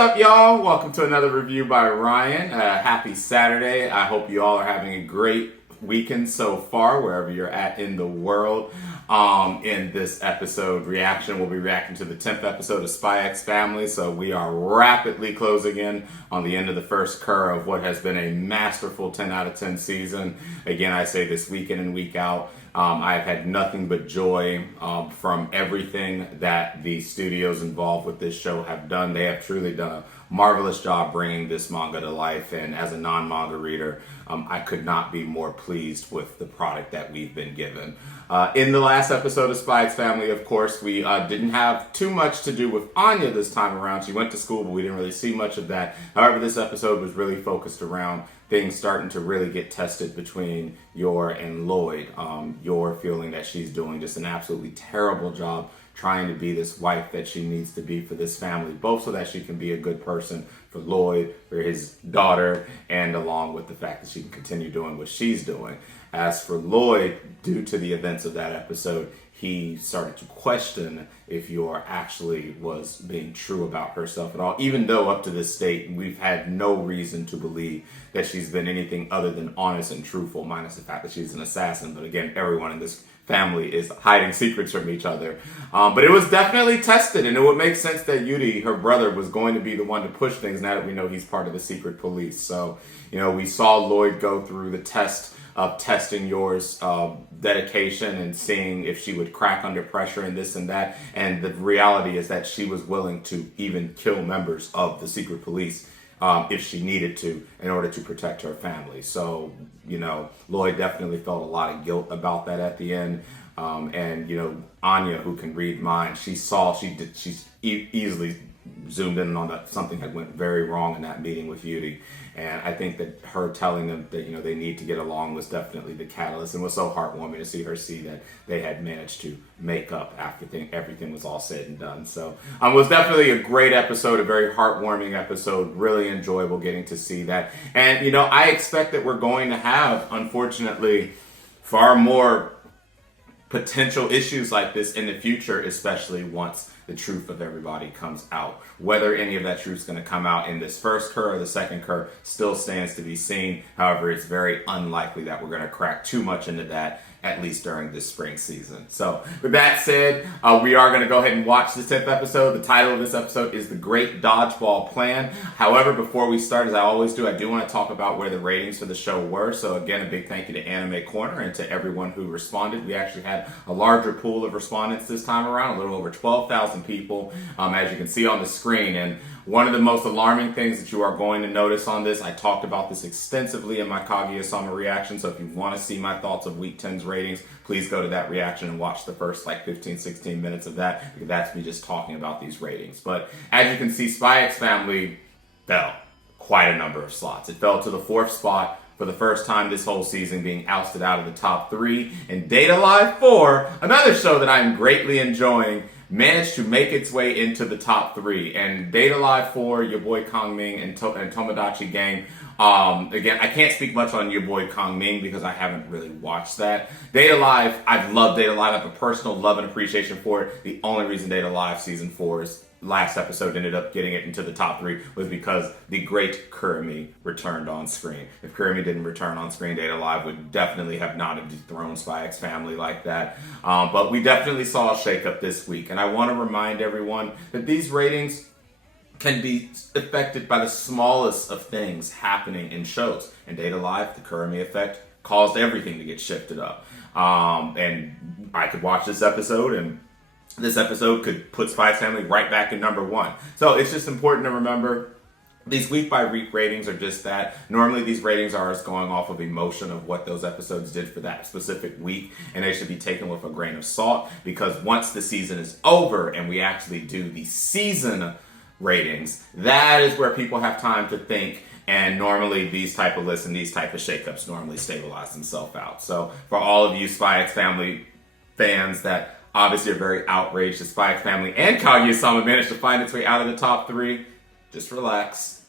up, y'all? Welcome to another review by Ryan. Happy Saturday. I hope you all are having a great weekend so far, wherever you're at in the world. In this episode reaction, we'll be reacting to the 10th episode of Spy X Family. So we are rapidly closing in on the end of the first cur of what has been a masterful 10 out of 10 season. Again, I say this week in and week out. I've had nothing but joy from everything that the studios involved with this show have done. They have truly done a marvelous job bringing this manga to life, and as a non-manga reader, I could not be more pleased with the product that we've been given. In the last episode of Spy X Family, of course, we didn't have too much to do with Anya this time around. She went to school, but we didn't really see much of that. However, this episode was really focused around things starting to really get tested between Yor and Lloyd. Yor feeling that she's doing just an absolutely terrible job trying to be this wife that she needs to be for this family, both so that she can be a good person for Lloyd, for his daughter, and along with the fact that she can continue doing what she's doing. As for Lloyd, due to the events of that episode, he started to question if Yor actually was being true about herself at all, even though up to this date, we've had no reason to believe that she's been anything other than honest and truthful, minus the fact that she's an assassin. But again, everyone in this family is hiding secrets from each other. But it was definitely tested, and it would make sense that Yuri, her brother, was going to be the one to push things now that we know he's part of the secret police. So, we saw Lloyd go through the test of testing Yor's dedication and seeing if she would crack under pressure and this and that. And the reality is that she was willing to even kill members of the secret police if she needed to in order to protect her family. So, Lloyd definitely felt a lot of guilt about that at the end. And Anya, who can read minds, she easily zoomed in on that something had went very wrong in that meeting with Yuri. And I think that her telling them that, they need to get along was definitely the catalyst, and was so heartwarming to see her see that they had managed to make up after everything was all said and done. So it was definitely a great episode, a very heartwarming episode, really enjoyable getting to see that. And, I expect that we're going to have, unfortunately, far more potential issues like this in the future, especially once the truth of everybody comes out. Whether any of that truth is going to come out in this first cur or the second cur still stands to be seen. However, it's very unlikely that we're going to crack too much into that, at least during this spring season. So with that said, we are going to go ahead and watch the 10th episode. The title of this episode is The Great Dodgeball Plan. However, before we start, as I always do, I do want to talk about where the ratings for the show were. So again, a big thank you to Anime Corner and to everyone who responded. We actually had a larger pool of respondents this time around, a little over 12,000 people, as you can see on the screen. And one of the most alarming things that you are going to notice on this, I talked about this extensively in my Kaguya-sama reaction, so if you want to see my thoughts of Week 10's ratings, please go to that reaction and watch the first 15, 16 minutes of that, because that's me just talking about these ratings. But as you can see, Spy X Family fell quite a number of slots. It fell to the 4th spot for the first time this whole season, being ousted out of the top 3. And Date A Live 4, another show that I'm greatly enjoying, managed to make its way into the top 3. And Date A Live 4, your boy Kong Ming, and Tomodachi Gang. Again, I can't speak much on your boy Kong Ming because I haven't really watched that. Date A Live, I've loved Date A Live. I have a personal love and appreciation for it. The only reason Date A Live Season 4's last episode ended up getting it into the top 3 was because the great Kurumi returned on screen. If Kurumi didn't return on screen, Date A Live would definitely have not have dethroned Spy X Family like that. But we definitely saw a shakeup this week. And I want to remind everyone that these ratings can be affected by the smallest of things happening in shows. And Date A Live, the Kurumi effect, caused everything to get shifted up. And I could watch this episode, and this episode could put Spy X Family right back in number 1. So it's just important to remember these week-by-week ratings are just that. Normally these ratings are us going off of emotion of what those episodes did for that specific week, and they should be taken with a grain of salt, because once the season is over and we actually do the season ratings, that is where people have time to think. And normally these type of lists and these type of shakeups normally stabilize themselves out. So for all of you Spy X Family fans that obviously are very outraged that Spy X Family and Kaguya-sama managed to find its way out of the top 3, just relax.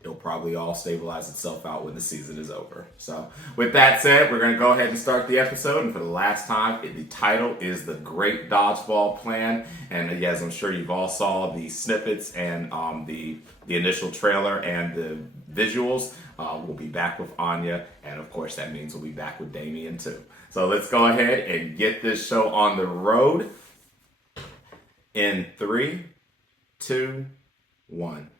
it'll probably all stabilize itself out when the season is over. So, with that said, we're going to go ahead and start the episode. And for the last time, the title is The Great Dodgeball Plan. And yes, I'm sure you've all saw the snippets and the initial trailer and the visuals. We'll be back with Anya. And of course, that means we'll be back with Damien too. So, let's go ahead and get this show on the road in 3, 2, 1.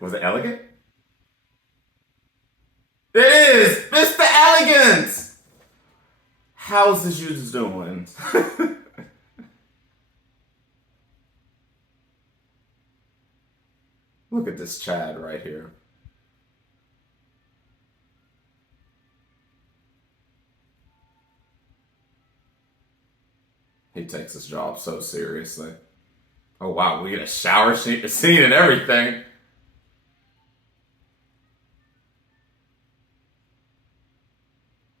Was it elegant? It is! Mr. Elegance! How's this you doing? Look at this Chad right here. He takes his job so seriously. Oh wow, we get a shower scene and everything.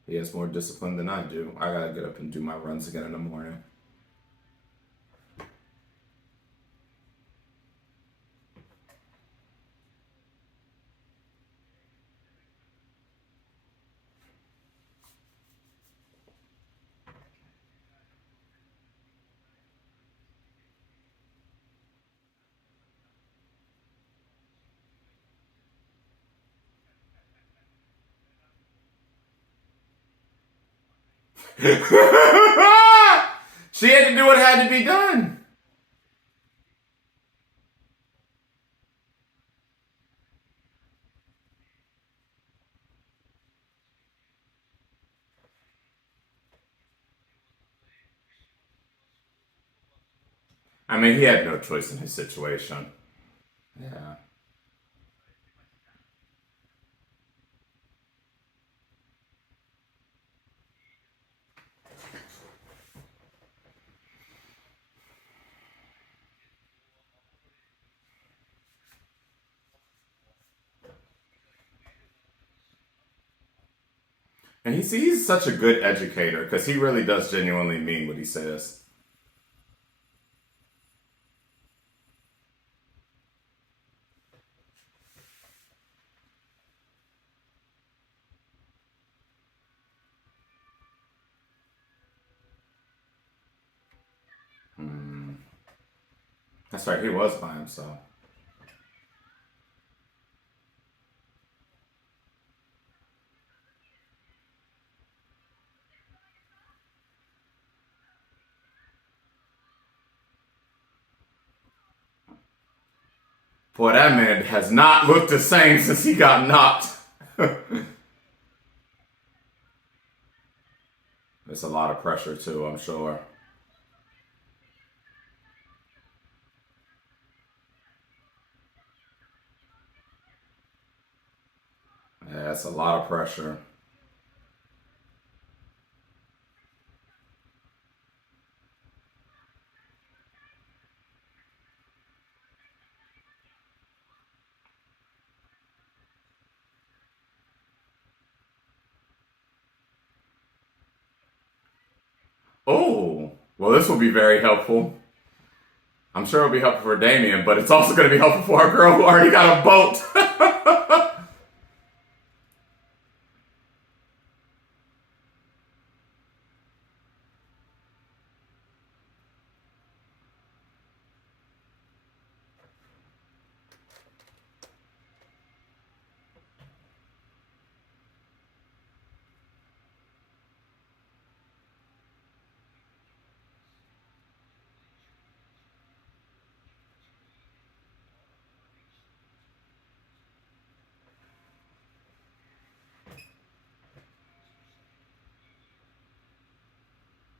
He has more discipline than I do. I gotta get up and do my runs again in the morning. She had to do what had to be done. I mean, he had no choice in his situation. Yeah. And he's such a good educator because he really does genuinely mean what he says. That's right, he was by himself. Boy, that man has not looked the same since he got knocked. It's a lot of pressure too, I'm sure. Yeah, that's a lot of pressure. Oh, well, this will be very helpful. I'm sure it'll be helpful for Damien, but it's also going to be helpful for our girl who already got a boat.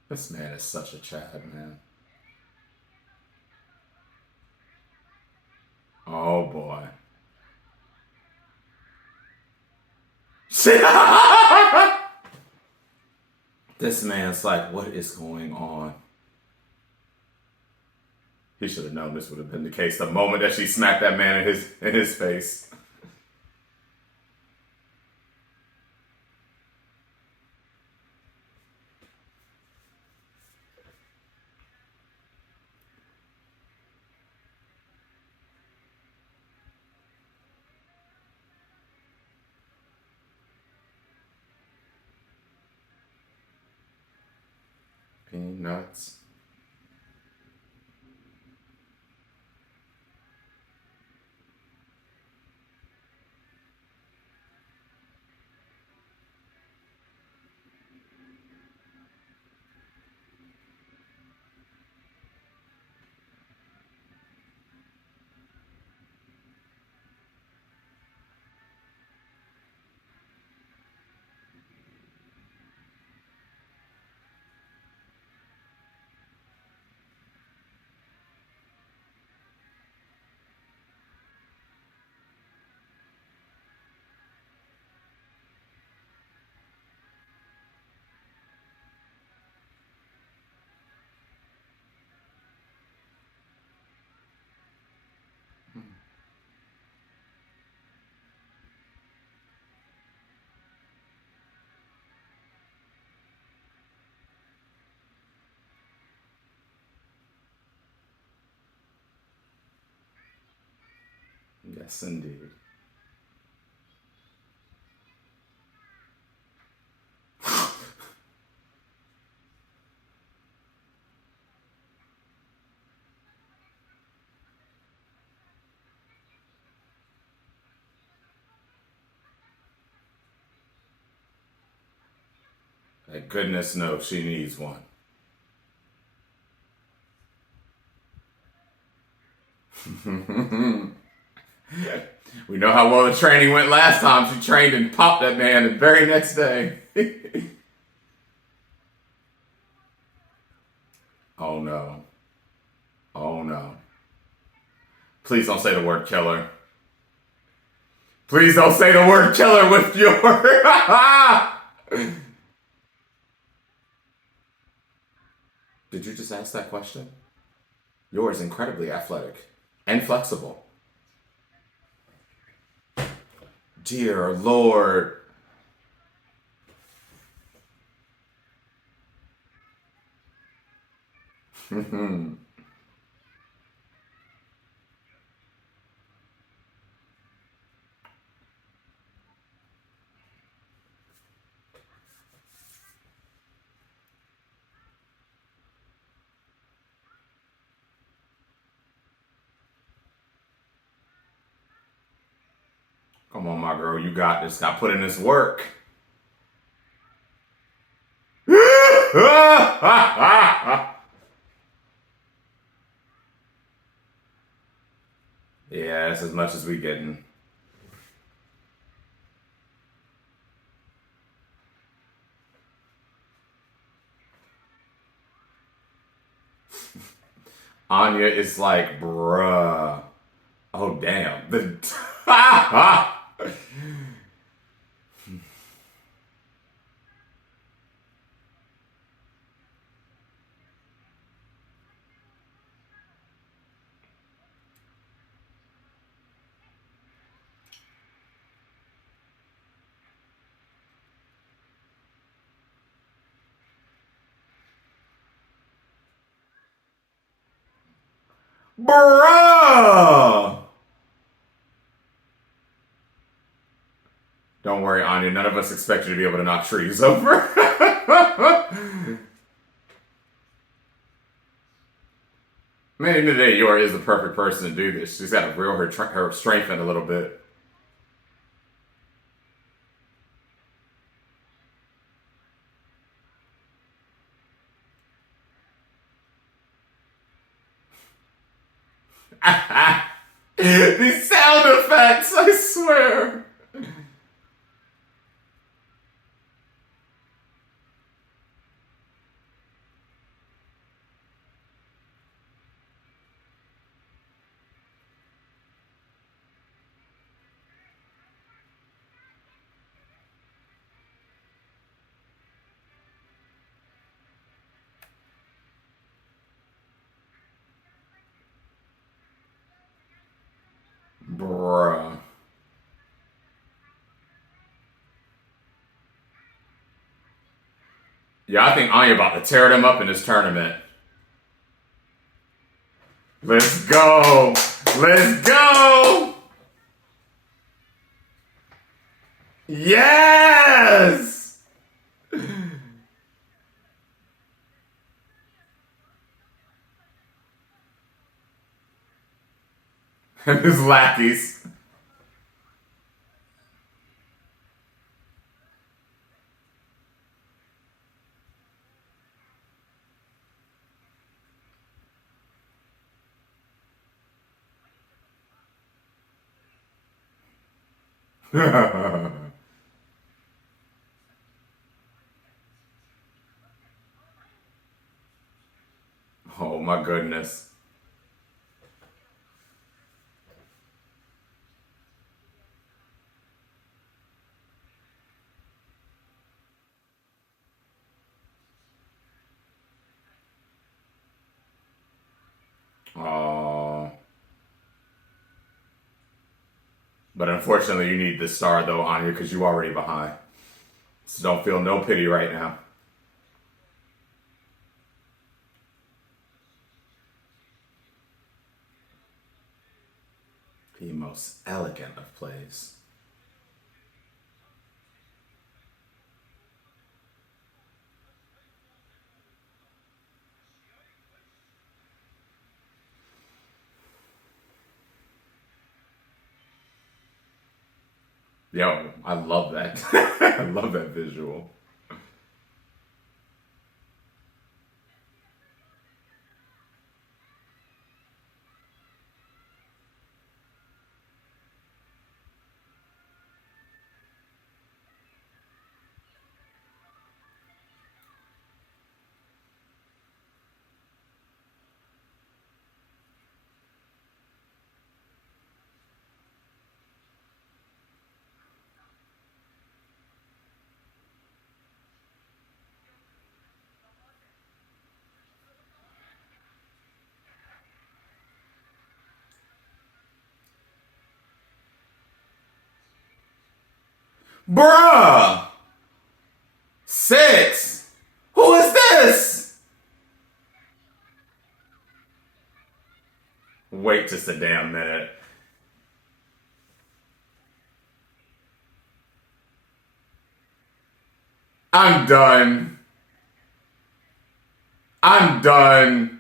This man is such a Chad, man. Oh boy. This man's like, what is going on? He should have known this would have been the case the moment that she smacked that man in his face. Peanuts. Yes, indeed. Thank goodness no, she needs one. We know how well the training went last time. She trained and popped that man the very next day. Oh no. Oh no. Please don't say the word killer. Please don't say the word killer with your... Did you just ask that question? Yours incredibly athletic and flexible. Dear Lord. Come on, my girl, you got this. Now put in this work. Yeah, that's as much as we getting. Anya is like, bruh. Oh, damn. The bruh. Don't worry, Anya. None of us expect you to be able to knock trees over. Man, in the day, Yor is the perfect person to do this. She's got to reel her strength in a little bit. These sound effects, I swear. Bruh. Yeah, I think Anya about to tear them up in this tournament. Let's go. Let's go. Yes. and his lackeys. Oh my goodness. Oh. But unfortunately, you need the star though, Anya, because you're already behind. So don't feel no pity right now. The most elegant of plays. Yo, I love that. I love that visual. Bruh! 6! Who is this? Wait just a damn minute. I'm done. I'm done.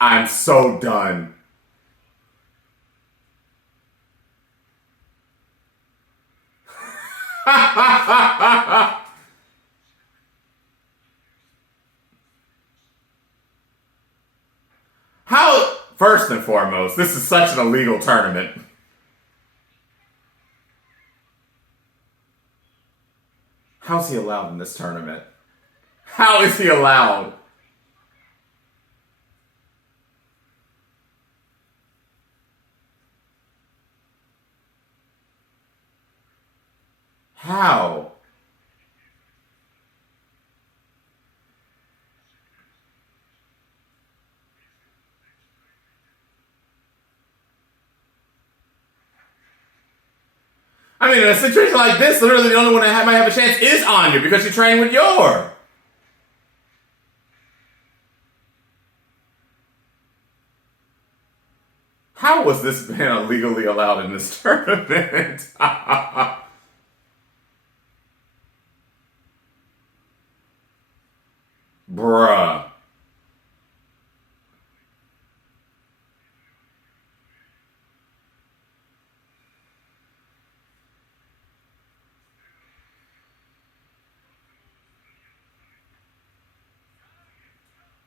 I'm so done. How, first and foremost, this is such an illegal tournament. How's he allowed in this tournament? How is he allowed? How? I mean, in a situation like this, literally the only one that might have a chance is Anya because she trained with Yor. How was this man illegally allowed in this tournament? Bruh.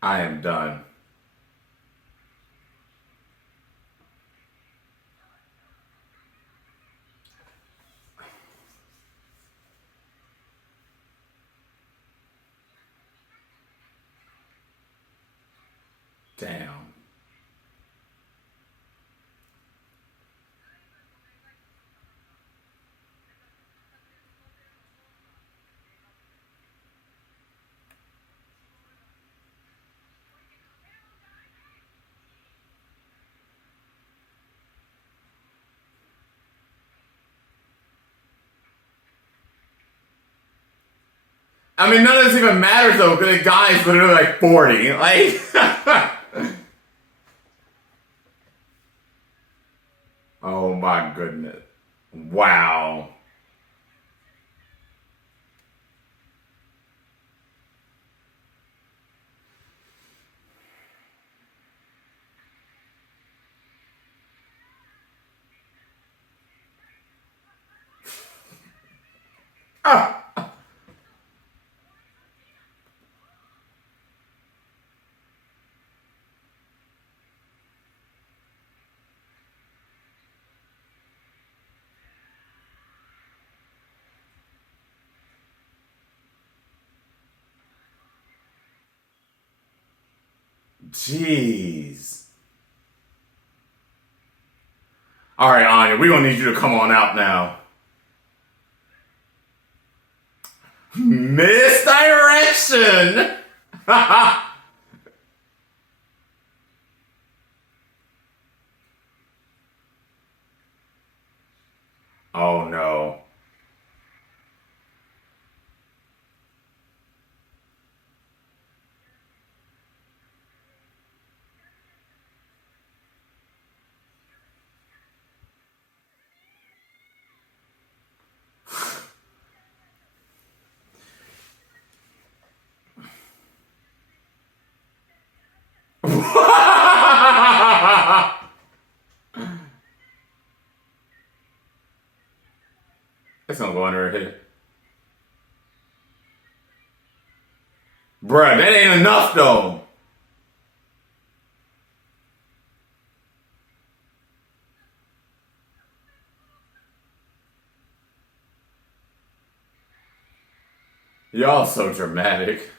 I am done. Damn. I mean, none of this even matters though, because the guy's literally like 40. Like, oh my goodness. Wow. Jeez. All right, Anya, we're gonna need you to come on out now. Misdirection. Oh no. It's gonna go under her head. Bruh, that ain't enough though. Y'all so dramatic.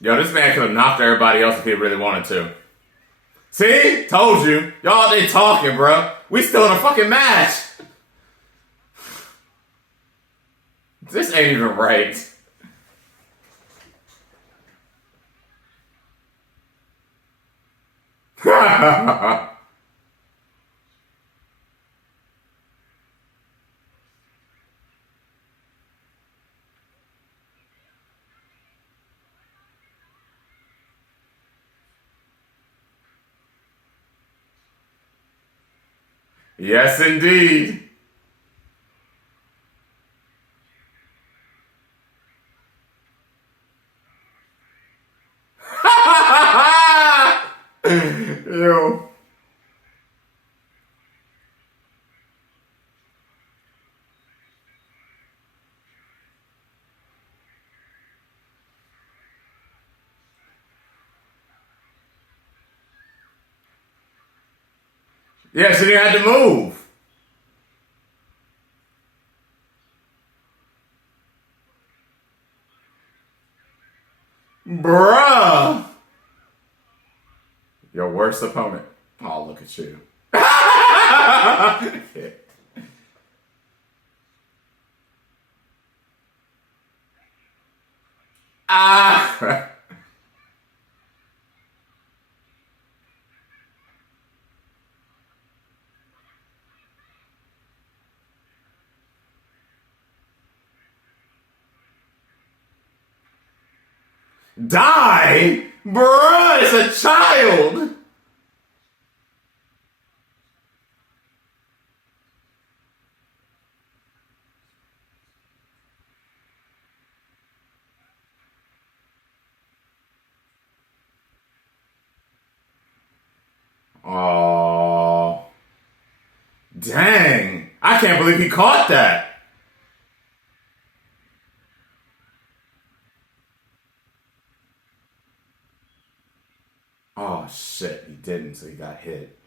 Yo, this man could have knocked everybody else if he really wanted to. See? Told you. Y'all they talking, bro. We still in a fucking match. This ain't even right. Yes, indeed. Yo. Yeah, she didn't have to move. Bruh. Your worst opponent. Oh, look at you. Ah. Die? Bruh, it's a child. Oh, dang. I can't believe he caught that. Oh, shit. He didn't, so he got hit.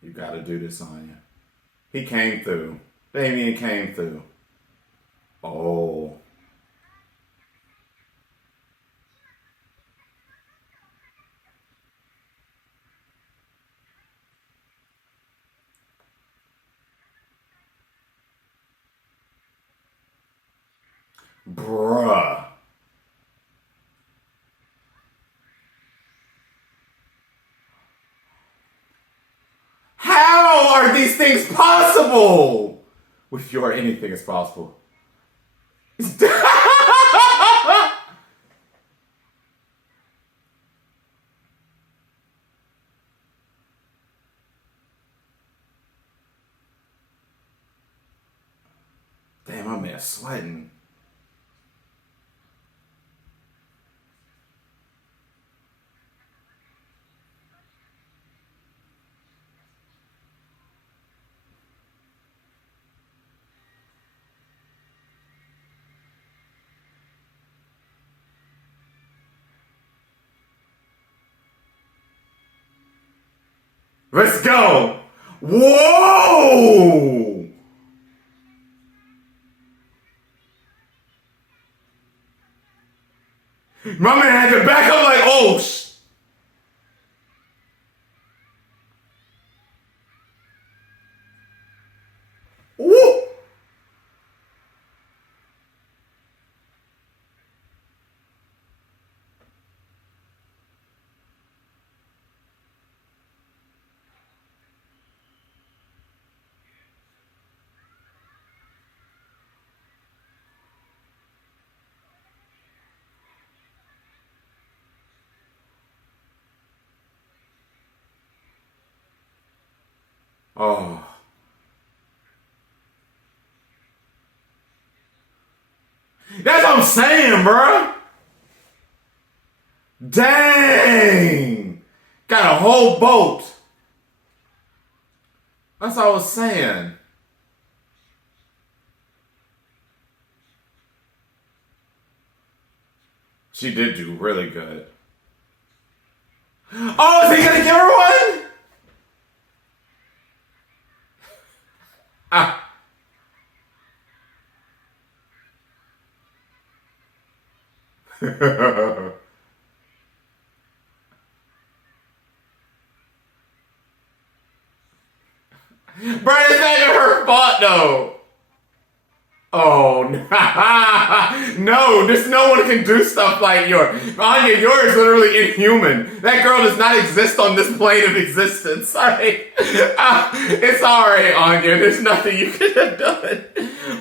You gotta do this, Anya. He came through. Damien came through. Oh. Bruh. are these things possible? With your anything is possible. Damn, my man's sweating. Let's go. Whoa! My man had to back up like, oh, woo! Oh. That's what I'm saying, bro. Dang. Got a whole boat. That's what I was saying. She did do really good. Oh, is he gonna give her one? Ah. Bro, it's not even her fault though. Oh no! There's no one can do stuff like yours. Anya, yours is literally inhuman. That girl does not exist on this plane of existence. Sorry. It's alright, Anya. There's nothing you could have done.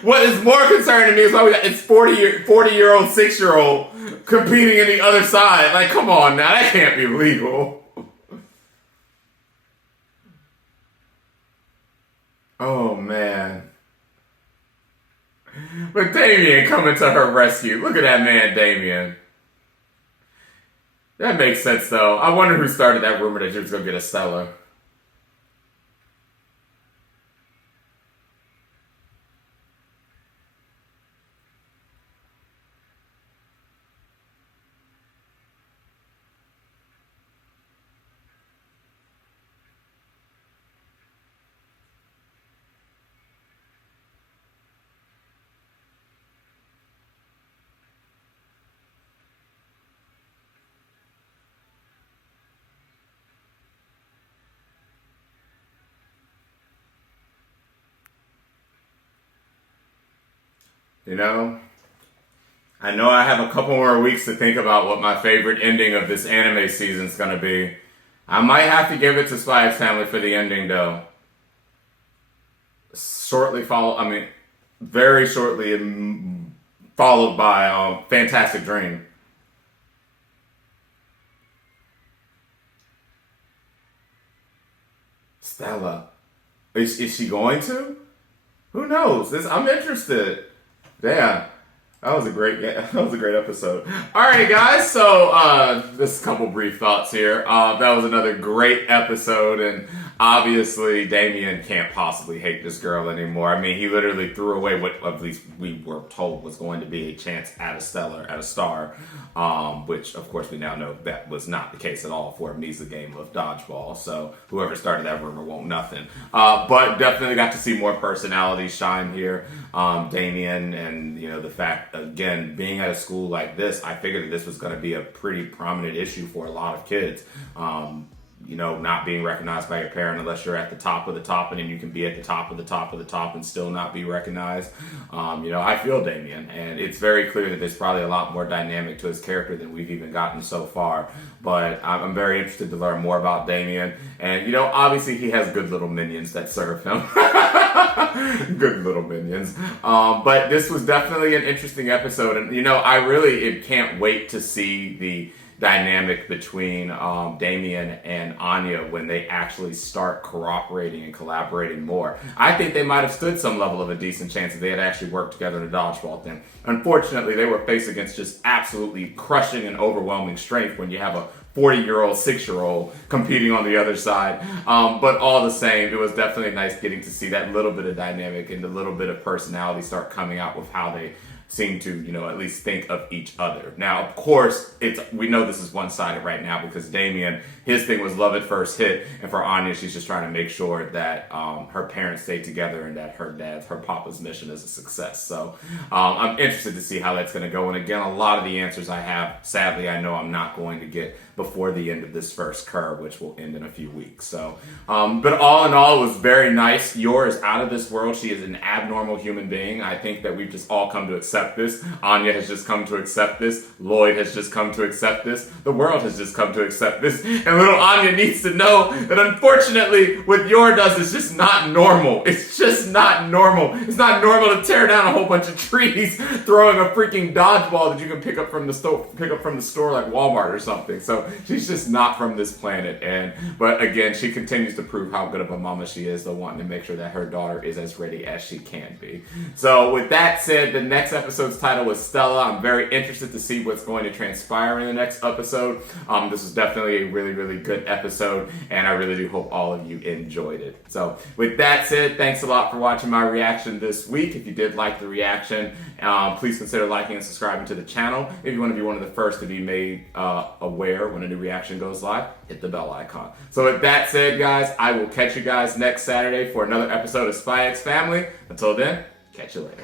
What is more concerning to me is why we got it's 40-year-old, 6-year-old competing in the other side. Like, come on now, that can't be legal. Oh man. But Damien coming to her rescue. Look at that man, Damien. That makes sense, though. I wonder who started that rumor that she was going to get a Stella. You know? I know I have a couple more weeks to think about what my favorite ending of this anime season is going to be. I might have to give it to Spy X Family for the ending, though. Very shortly followed by Fantastic Dream. Stella. Is she going to? Who knows? I'm interested. Damn. That was a great episode. Alright guys, so just a couple brief thoughts here. That was another great episode, and obviously Damien can't possibly hate this girl anymore. I mean, he literally threw away what at least we were told was going to be a chance at a star, which of course we now know that was not the case at all for Amnesia game of dodgeball. So whoever started that rumor won't nothing. But definitely got to see more personality shine here. Damien, and the fact, again, being at a school like this, I figured that this was going to be a pretty prominent issue for a lot of kids. not being recognized by your parent unless you're at the top of the top, and then you can be at the top of the top of the top and still not be recognized. I feel Damien, and it's very clear that there's probably a lot more dynamic to his character than we've even gotten so far. But I'm very interested to learn more about Damien. And, obviously he has good little minions that serve him. Good little minions. But this was definitely an interesting episode. And, I really can't wait to see the dynamic between Damien and Anya when they actually start cooperating and collaborating more. I think they might have stood some level of a decent chance if they had actually worked together in a dodgeball thing. Unfortunately, they were faced against just absolutely crushing and overwhelming strength when you have a 40-year-old, 6-year-old competing on the other side. But all the same, it was definitely nice getting to see that little bit of dynamic and the little bit of personality start coming out with how they seem to, at least think of each other. Now, of course, we know this is one-sided right now because Damien, his thing was love at first hit, and for Anya, she's just trying to make sure that her parents stay together and that her papa's mission is a success. So I'm interested to see how that's going to go. And again, a lot of the answers I have, sadly, I know I'm not going to get before the end of this first curve, which will end in a few weeks. So, but all in all, it was very nice. Yor is out of this world. She is an abnormal human being. I think that we've just all come to accept this. Anya has just come to accept this. Lloyd has just come to accept this. The world has just come to accept this. And little Anya needs to know that unfortunately what Yor does is just not normal. It's just not normal. It's not normal to tear down a whole bunch of trees throwing a freaking dodgeball that you can pick up from the store like Walmart or something. So she's just not from this planet. But again, she continues to prove how good of a mama she is, though, wanting to make sure that her daughter is as ready as she can be. So with that said, the next episode's title was Stella. I'm very interested to see what's going to transpire in the next episode. This is definitely a really, really good episode, and I really do hope all of you enjoyed it. So with that said, thanks a lot for watching my reaction this week. If you did like the reaction, please consider liking and subscribing to the channel. If you want to be one of the first to be made aware when a new reaction goes live, hit the bell icon. So with that said, guys, I will catch you guys next Saturday for another episode of Spy X Family. Until then, catch you later.